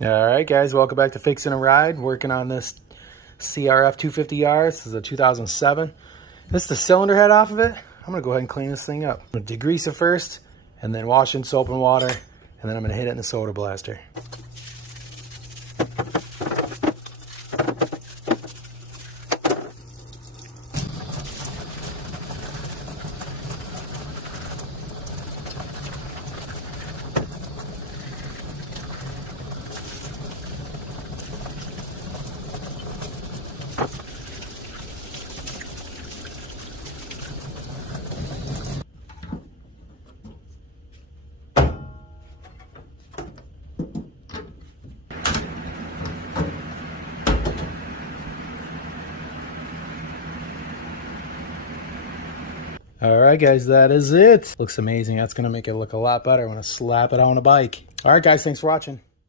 All right, guys, welcome back to Fixing a Ride. Working on this Crd250r. This is a 2007. This is the cylinder head off of it. I'm going to go ahead and clean this thing up. I'm going to degrease it first, and then wash it in soap and water, and then I'm going to hit it in the soda blaster. All right, guys, that is it. Looks amazing. That's going to make it look a lot better when I slap it on a bike. All right, guys, thanks for watching.